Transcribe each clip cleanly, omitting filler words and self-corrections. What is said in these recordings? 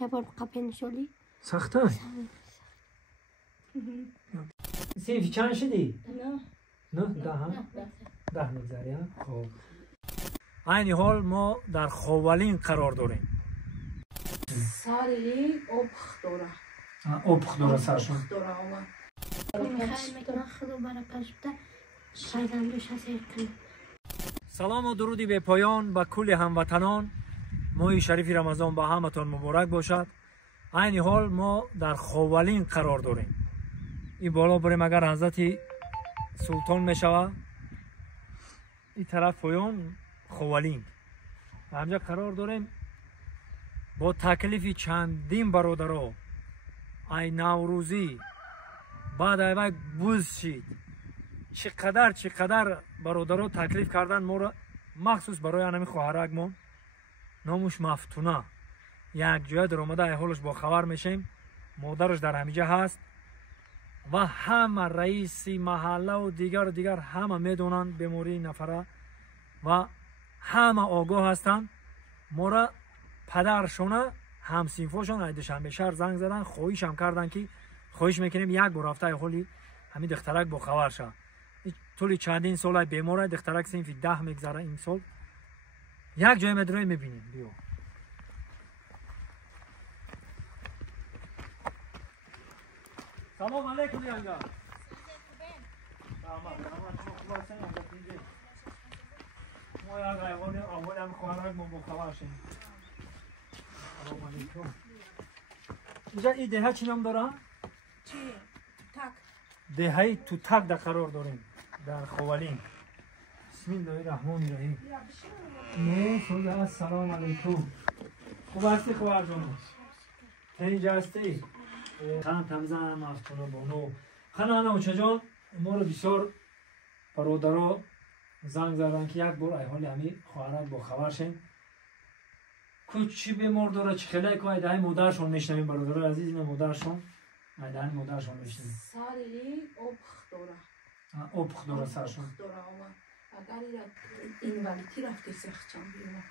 یه بار قپن شدی؟ سخته؟ سیفی چند شدی؟ نه؟ ده میگذاری ها؟ خب این حال ما در خوالین قرار داریم. ساری ابخ داره. ابخ داره سرشون. سلام و درودی به پایان به کل هموطنان. ماه شریف رمضان با همتان مبارک باشد. این حال ما در خوالین قرار داریم. این بالا بریم اگر حضرت سلطان می شود این طرف پایان خوالین همجا قرار داریم. با تکلیف چندین برادرها ای نوروزی بعد ای بوز شید چقدر برادرها تکلیف کردن ما را، مخصوص برای انمی خواهرک ما نامش مفتونه یک جای در آمده ای حالش با خبر میشیم. مادرش در همیجا هست و همه رئیس محله و دیگر همه میدونن بیماری نفره و همه آگاه هستن. ما را پدرشونه همسینفاشون ای دوشنبه شهر زنگ زدن، خواهش هم کردن که خواهش میکنیم یک بار هفته حالی همین دخترک با خبر شه. طول چندین سال بیماره دخترک صنف 10 میگذره. این سال یک جای مدرای میبینیم. بیا سلام علیکم دیانجا. ما یک اول هم خواهرک ما با خبر شیم. سلام علیکم. اینجا این دهه چی نام داره؟ چی؟ تک. دهه تو تک در قرار داریم در خوالین. بسم الله الرحمن الرحیم. نه سویا سلام علیکم. خوب هستی خواهر جانم؟ اینجا هستی؟ خانم تمزن مفتونه بانو خانم اوچه جان ما رو بسیار برادرها زنگ زدن که یک بار ای حال همی خواهرک با خبر شیم کچ چی بیمار داره چی خیلی که ایده های مادرشون میشنویم. برادرها عزیز این مادرشون ایده های مادرشون میشنویم. ساری ابخ داره. ابخ داره سرشون. اگر این ولیتی رفتی سخچم بیمار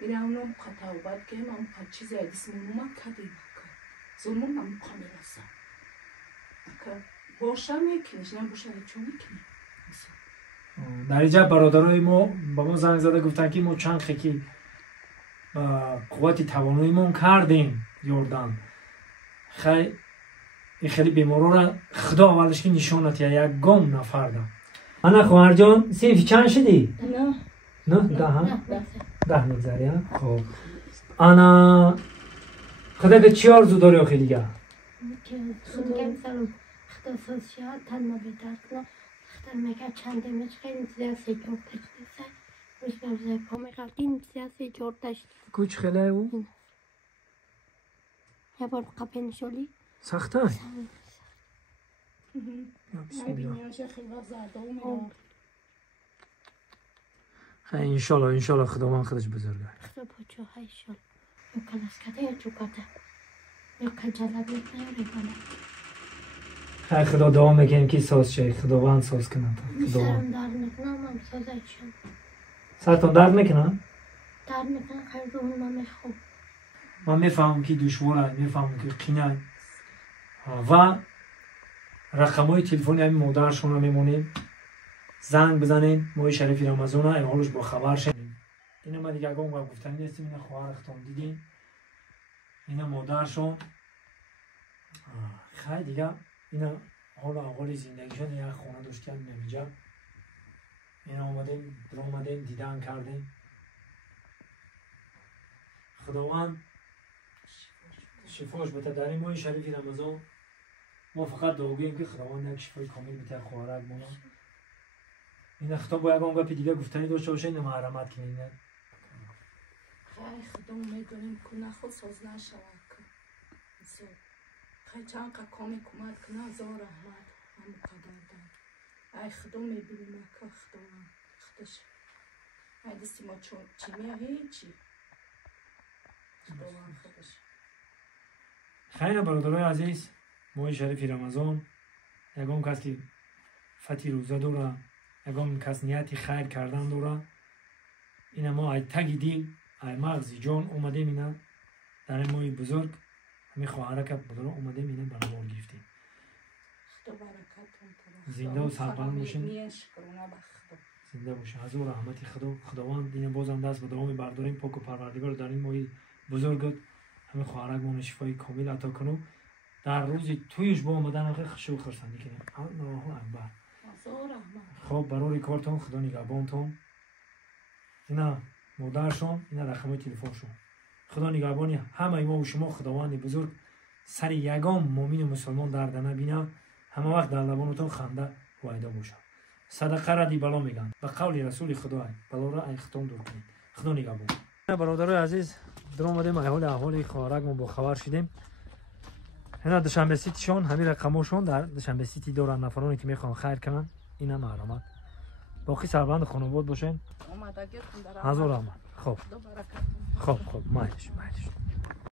میره اونم خطاوبت که من چیزی ایدیس مونوما کدیم ظلمون من مقام میرسم اگر باشه میکنیش نه باشه چون میکنی. در اینجا برادرای ما با ما زنگ زده گفتن که ما چند خیلی قوت تواناییمون کردیم یاردن خیلی بیمارا را خدا اولش که نشانت یا یک گام نفردم. انا خواهر جان سیفی چند شدی؟ نه؟ ده میگذاری ها؟ خب انا خدا که چی آرزو داری آخی دیگه؟ میگم سلام خدا ساز شد تنها بهتر کنم خدا میگه چنده میشکن زیاستی جور تشتیسه میشکن زی پا میگردین زیاستی جور تشتیسه کوچ خیلی او؟ یه بار قپن شدی؟ سخته؟ بسم الله. انشالله خداوند خودش بزرگه. خدا پاچه های شد یا کلاسکته یا چوکاته یا کجلب نیاره کنه. خدا دعا میکنیم که ساز شه خداوند ساز کنه. سرم درد میکنم هم سازه شد. سرتون درد میکنه؟ درد میکنه خیلی روح نمیخوب. من میفهمم که دشواره میفهمم که قینه و رقمای تلفنی همین مادرشون رو میمونیم زنگ بزنیم ماه شریف رمضان ها حالش با خبر شدیم. اینا ما دیگه اگه گفتن نیستیم. اینا خواهرختان دیدیم اینا مادرشون خیلی دیگه اینا حالا اول زندگیشون یک خونه داشتن نمیجا اینا آمدیم دیدن کردیم. خداوند شفاش بده در این ماه شریف رمضان. ما فقط دعا گوییم که خداوند یک شفای کامل بده خواهرک مون. این خطاب با یگان گپی دیگه گفتنی داشته باشه اینو محرمت کنین. خیلی خدا میدونیم که نخود ساز نشود که خیلی چند که کامی کمک کنه زار احمد هم قدر دن ای خدا میبینیم که خداش ای دستی ما چی میه هیچی خداوند خودش. خیلی برادرای عزیز ماه شریف رمضان یگان کسی فتی روزه دوره یگان کس نیتی خیر کردن دوره. این ما ای تگی دین ای مغزی جان اومدیم اینا در این ماه بزرگ همین خواهرک بودن اومدیم اینه برنامه گرفتیم. خدا برکتون کنه. زنده و سربلند باشین. میشکرونه به خدا. زنده باشین. از او رحمت خداوند اینه بازم دست به دام برداریم. پاک و پروردگار در این ماه بزرگ همین خواهرک شفای کامل عطا کنه. در روزی تویش با اومدن آخه خشوع و خرسندی کنیم. الله اکبر. خب برای کارتون خدا نگهبانتون. اینا مادرشون، اینا رقم تلفنشون. خدا نگهبانی همه ما و شما خداوند بزرگ سر یگان مؤمن و مسلمان درد نبینه. همه وقت در لبانتون خنده وایدا باشه. صدقه را دی بلا میگن. به قول رسول خدا بلا را ای ختم دور کنید. خدا نگهبان. برادرای عزیز در اومدیم احوال خواهرک ما با خبر شدیم. اینا دوشنبه سیتیشون همین رقمشون در دوشنبه سیتی دارن نفرانی که میخوان خیر کنن. اینا معلومات. باقی سربلند خانواده باشین. هزار رحمت. خب. خب مایش.